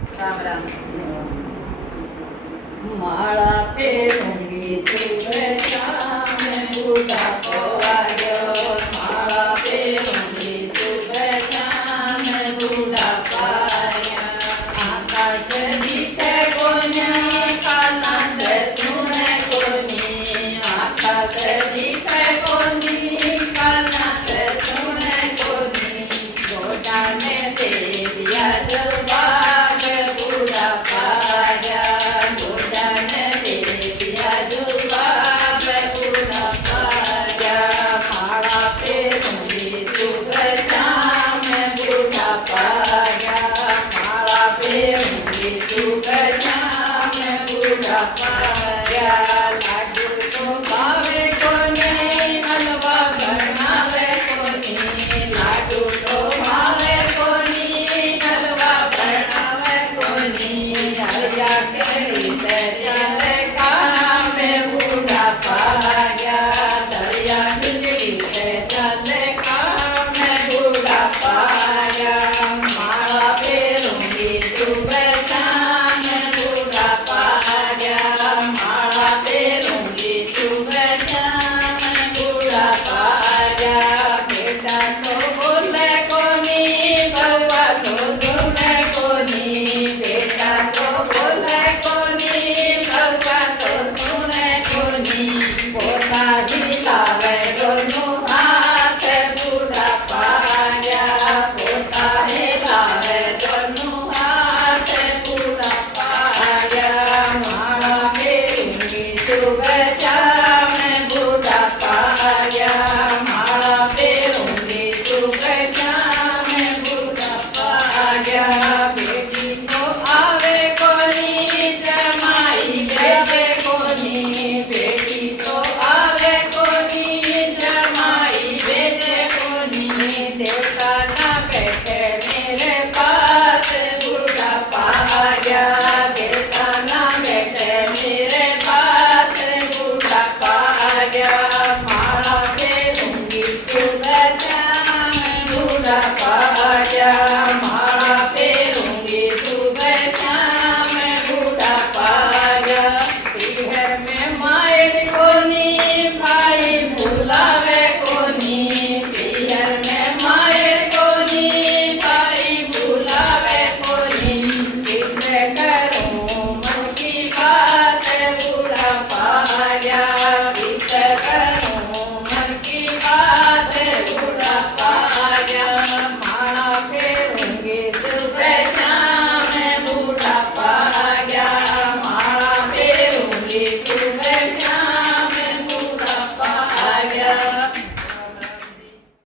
રામ રામ. માળા પેરુંગી શુભેચ્છા મેં બુધા પવાર્યો. માળા પેરુંગી શુભેચ્છા મેં બુધા પાર્યા. આકાશ દીઠે કોન્યા કાના તે સુણે કોની. આકાશ દીઠે કોની કાના તે સુણે કોની. ગોડાને દેવ્યા જલવા બુધા પાર્યા. ગોડાને દેવ્યા જલવા બુધા પાર્યા. માળા પેરુંગી શુભેચ્છા મેં બુધા પાર્યા. માળા પેરુંગી શુભેચ્છા મેં બુધા પાર્યા.